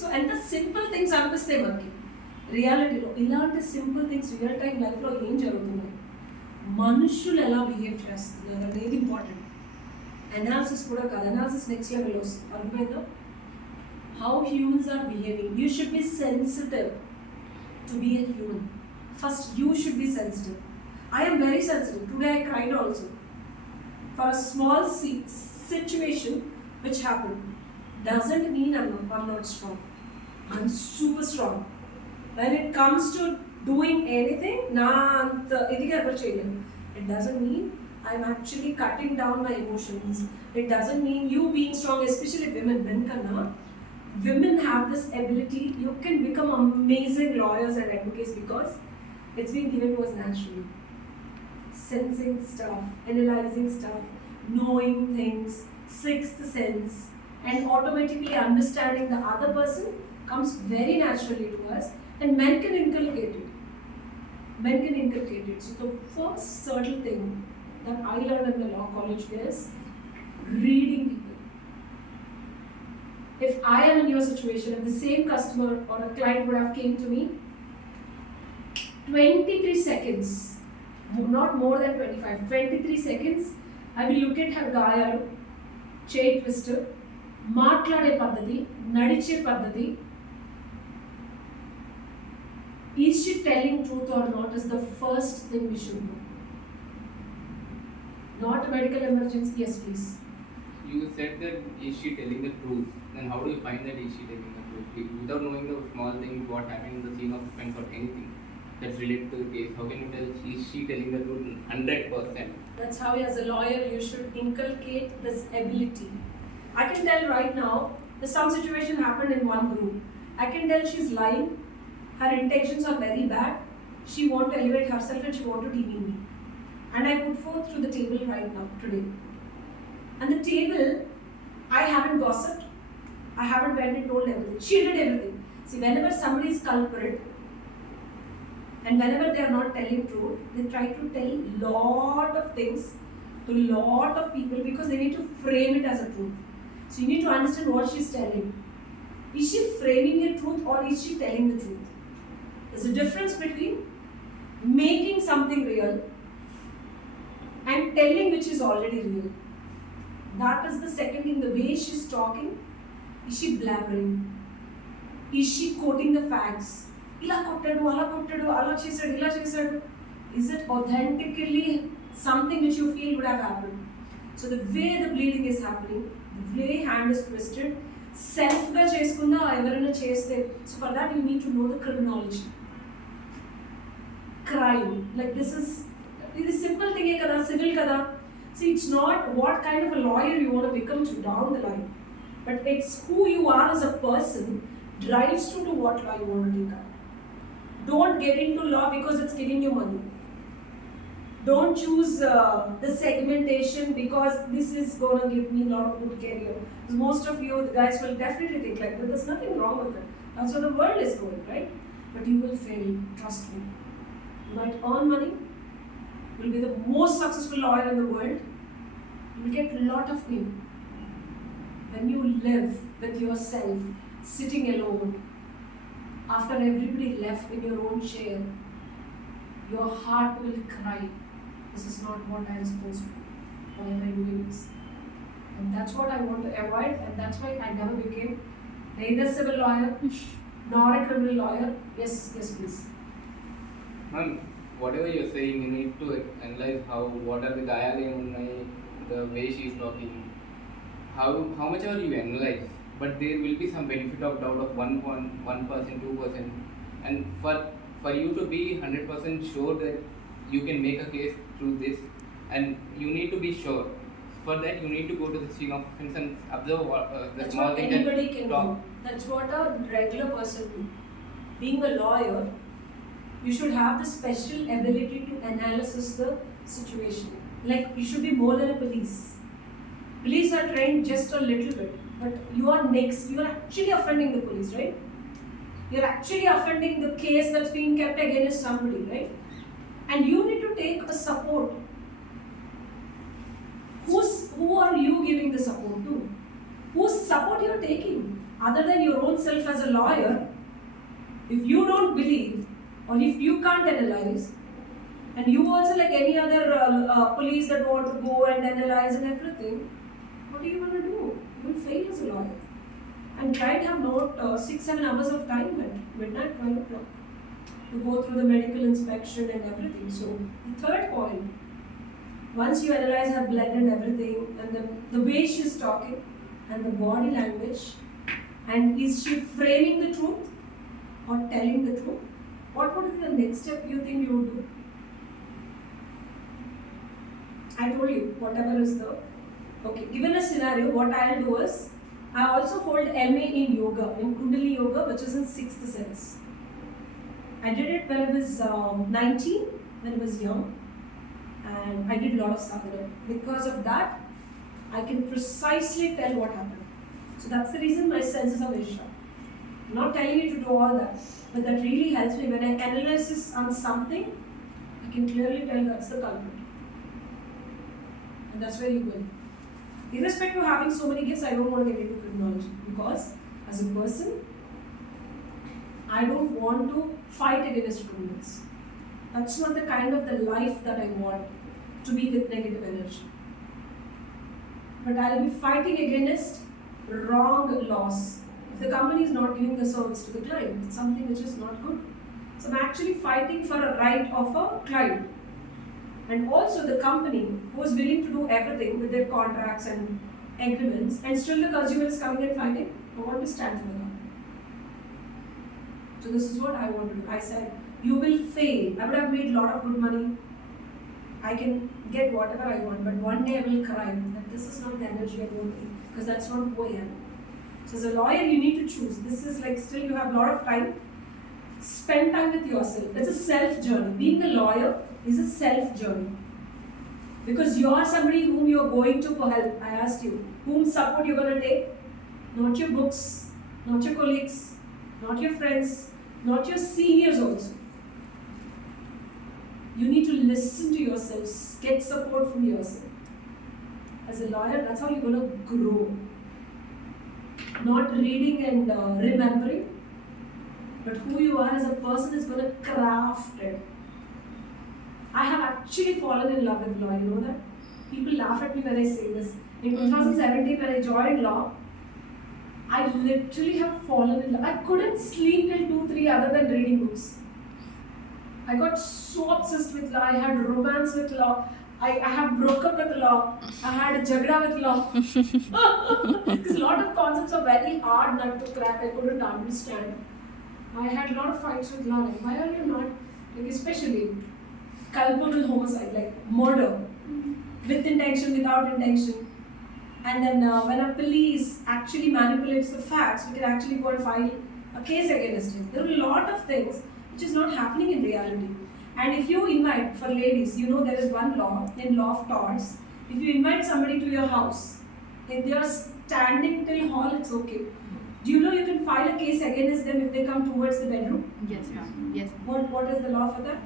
So ఎంత simple things అనిపిస్తాయి మనకి రియాలిటీలో. ఇలాంటి సింపుల్ థింగ్స్ రియల్ టైం లైఫ్లో ఏం జరుగుతున్నాయి, మనుషులు ఎలా బిహేవ్ చేస్తున్నారు అనేది ఇంపార్టెంట్. అనాలిసిస్ కూడా కాదు, అనాలిసిస్ నెక్స్ట్ లెవెల్ వస్తుంది. అర్థమైందా? How humans are behaving. You should be sensitive to be a human. First you should be sensitive. I am very sensitive. Today I cried also for a small situation which happened. Doesn't mean I'm not strong. I'm super strong. When it comes to doing anything, it doesn't mean I'm actually cutting down my emotions. It doesn't mean you being strong, especially women. Women have this ability. You can become amazing lawyers and advocates because it's been given to us naturally. Sensing stuff, analyzing stuff, knowing things, sixth sense, and automatically understanding the other person comes very naturally to us, and men can inculcate it. So the first certain thing that I learned in the law college is reading people. If I am in your situation, if the same customer or a client would have came to me, 23 seconds, not more than 25, 23 seconds, I will look at her gayalu, chain twister, maatlade paddhati, nadiche paddhati. Is she telling truth or not is the first thing we should know. Not a medical emergency. Yes, please. You said that is she telling the truth? Then how do you find that is she telling the truth? Without knowing the small things, what happened in the scene of offense or anything that's related to the case, how can you tell is she telling the truth 100%? That's how, as a lawyer, you should inculcate this ability. I can tell right now, there's some situation happened in one group. I can tell she's lying, her intentions are very bad, she want to elevate herself and she want to demean me. And I put forth to the table right now, today. And the table, I haven't gossiped, I haven't went and told everything. She did everything. See, whenever somebody is culprit, and whenever they are not telling truth, they try to tell lot of things to lot of people because they need to frame it as a truth. So you need to understand what she is telling. Is she framing a truth or is she telling the truth? There's a difference between making something real and telling which is already real. That is the second thing. The way she is talking, is she blabbering? Is she quoting the facts? ఇలా కొట్టాడు, అలా కొట్టాడు, అలా చేశాడు, ఇలా చేశాడు. Is it authentically something which you feel would have happened? So the way the bleeding is happening, the way hand is twisted, self-గా చేసుకుందా ఎవరైనా చేస్తే, so for that you need to know the criminology. Crime, like this is simple thing kada, civil kada. See, it's not what kind of a lawyer you want to become to down the line, but it's who you are as a person drives to what law you want to take up. Don't get into law because it's giving you money. Don't choose the segmentation because this is going to give me a lot of good career. Because most of you, the guys, will definitely think like that. There's nothing wrong with it. That's where the world is going, right? But you will fail, trust me. You might earn money, you'll be the most successful lawyer in the world, you'll get a lot of fame. When you live with yourself, sitting alone, after everybody left in your own chair, your heart will cry. This is not what I am supposed to do. Why am I doing this? And that's what I want to avoid, and that's why I never became neither a civil lawyer nor a criminal lawyer. Yes, please. Ma'am, whatever you're saying, you need to analyze what are the the way she is talking. How much are you analyze? But there will be some benefit of doubt of 1%, 2%, and for you to be 100% sure that you can make a case through this, and you need to be sure. For that, you need to go to the scene of offense and observe the That's small what thing. Anybody can do. That's what a regular person do. Being a lawyer, you should have the special ability to analyze the situation. Like you should be more than a police. Police are trained just a little bit. But you are actually offending the police, right? You're actually offending the case that's being kept against somebody, right? And you need to take a support. Who are you giving the support to? Whose support you're taking? other than your own self as a lawyer, if you don't believe or if you can't analyze, and you also like any other police that want to go and analyze and everything, what are you going to do? You will fail as a lawyer. And try to have not 6-7 hours of time at midnight, 12 o'clock to go through the medical inspection and everything. So the third point, once you analyze her blood and everything, and the way she's talking and the body language, and is she framing the truth or telling the truth, what would be the next step you think you would do? I told you, whatever is the, okay, given a scenario, what I'll do is, I also hold MA in yoga, in Kundalini Yoga, which is in 6th sense. I did it when I was 19, when I was young, and I did a lot of sadhana. Because of that, I can precisely tell what happened. So that's the reason my senses are very sharp. I'm not telling you to do all that, but that really helps me. When I analyze this on something, I can clearly tell that's the culprit. And that's where you win. Irrespective of having so many gifts, I don't want to get into criminology because as a person, I don't want to fight against criminals. That's not the kind of the life that I want, to be with negative energy. But I'll be fighting against wrong laws. If the company is not giving the service to the client, it's something which is not good. So I'm actually fighting for a right of a client. And also the company who is willing to do everything with their contracts and agreements, and still the consumer is coming and fighting, I want to stand for the company. So this is what I want to do. I said, you will fail. I would have made a lot of good money. I can get whatever I want, but one day I will cry that this is not the energy I want to, because that's not who I am. So as a lawyer, you need to choose. This is like still you have a lot of time. Spend time with yourself. It's a self journey. Being a lawyer is a self journey. Because you are somebody whom you are going to for help. I asked you, whom support you're going to take? Not your books, not your colleagues, not your friends, not your seniors also. You need to listen to yourself, get support from yourself. As a lawyer, that's how you're going to grow. Not reading and remembering, but who you are as a person is going to craft it. I have actually fallen in love with law, you know that? People laugh at me when I say this. In 2017, when I joined law, I literally have fallen in love. I couldn't sleep till 2-3 other than reading books. I got so obsessed with law. I had romance with law. I have broke up with law. I had a jagda with law. Because a lot of concepts are very hard nut to crack. I couldn't understand. I had a lot of fights with law. Like, why are you not, like, especially culpable homicide, like murder, with intention, without intention. And then when a police actually manipulates the facts, we can actually go and file a case against him. There are a lot of things which is not happening in reality. And if you invite, for ladies, you know there is one law, in law of torts, if you invite somebody to your house, if they are standing till hall, it's okay. Do you know you can file a case against them if they come towards the bedroom? Yes, ma'am. Yes. What is the law for that?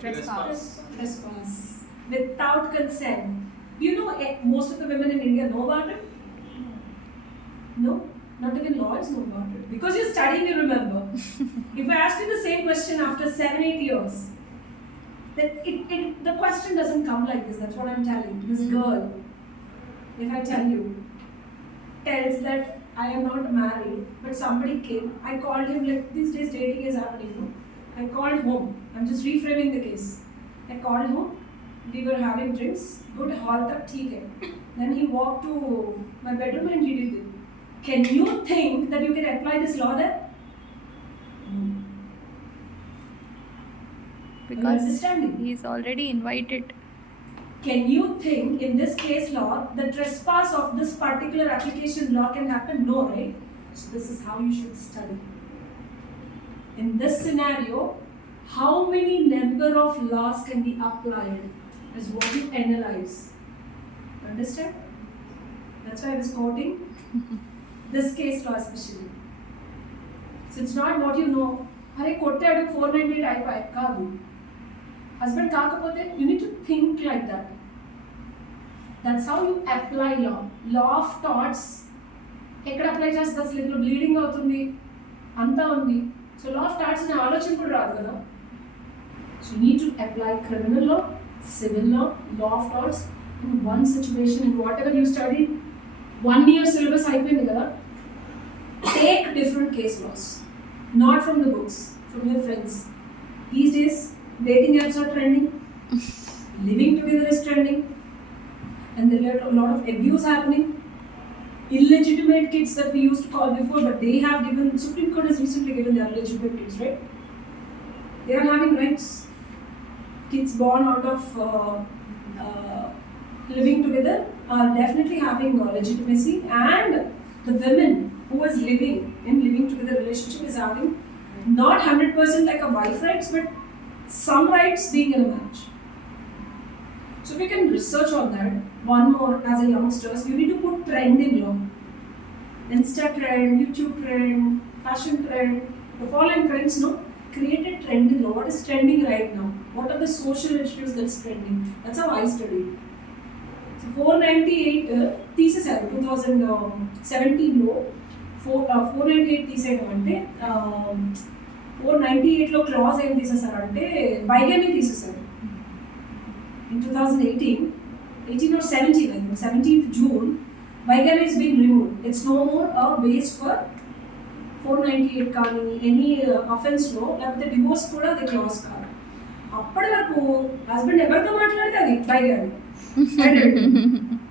Trespass. Trespass. Without consent. Do you know most of the women in India know about it? No? Not even lawyers know about it. Because you're studying, you remember. If I asked you the same question after 7-8 years, then the question doesn't come like this. That's what I'm telling. This girl, if I tell you, tells that I am not married, but somebody came. I called him, like these days dating is happening, no? I called home. I'm just reframing the case. I called home. We were having drinks. Good haul tak theek hai. Then he walked to my bedroom and he did it. Can you think that you can apply this law there? Because he's already invited. Can you think in this case law, the trespass of this particular application law can happen? No, right? So this is how you should study. In this scenario, how many number of laws can be applied is what you analyze. Understand? That's why I was quoting this case law especially. So it's not what you know. Hare kottadu 498 aipai kaadu. Husband kaakapote, you need to think like that. That's how you apply law. Law of torts ఎక్కడ apply చేస్తే అసలు ఇందులో bleeding అవుతుంది అంతా ఉంది. So law of touts అనే ఆలోచన కూడా రాదు కదా. So you need to apply criminal law, civil law, law of torts in one situation in whatever you study. 1 year syllabus అయిపోయింది కదా. Take different case laws, not from the books, from your friends. These days, dating apps are trending, living together is trending, and there are a lot of abuse happening. Illegitimate kids that we used to call before, but they have given, Supreme Court has recently given their legitimate kids, right? They are having rights. Kids born out of living together are definitely having legitimacy, and the women who is living in living together relationship is having not 100% like a wife rights, but some rights being in a marriage. So if you can research on that, one more as a youngsters, you need to put trend in law. Insta trend, YouTube trend, fashion trend, the following trends, no? Create a trend in law. What is trending right now? What are the social issues that's trending? That's how I studied. So 498 thesis 2017 లో 498 తీసేయడం అంటే 498లో clause ఏం తీసేసారంటే బైగమీ తీసేసారు. In 2018 or 17, I think 17th June, bigamy is being removed. It's no more a base for 498 కానీ any అఫెన్స్లో లేకపోతే divorce కూడా అది clause కాదు. అప్పటి వరకు హస్బెండ్ ఎవరితో మాట్లాడితే అది బైగమీ.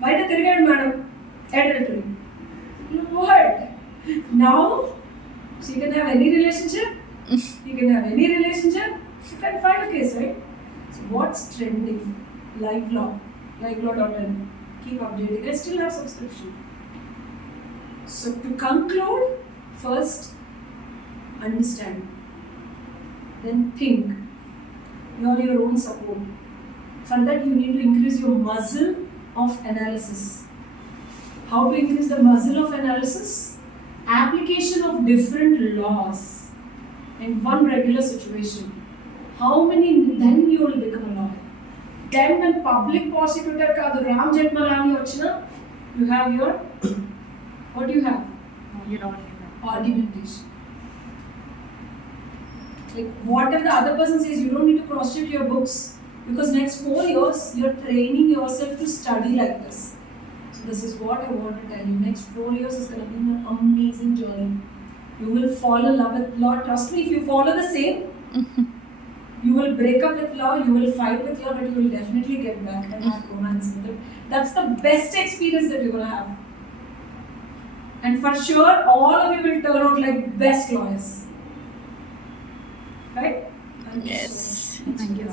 బయట తిరిగాడు madam, adultery. What? Now she can have any relationship. You can have any relationship. You can file a case, right? So what's trending? Live law.in. Keep updating. I still have subscription. So to conclude, first understand, then think. You're your own support. For that you need to increase your muscle of analysis. How to increase the muscle of analysis? Application of different laws in one regular situation. How many, then you will become a lawyer. Then when public prosecutor kaadu Ram Jethmalani vachina, you have your, what do you have? Your Argumentation. Like whatever the other person says, you don't need to cross check your books, because next 4 years you're training yourself to study like this. So this is what I want to tell you. Next 4 years is going to be an amazing journey. You will fall in love with law. Trust me, if you follow the same, you will break up with law, you will fight with law, but you will definitely get back and have romance with it. That's the best experience that you're going to have. And for sure, all of you will turn out like best lawyers. Right? Thank you so Yes. much. Thank you.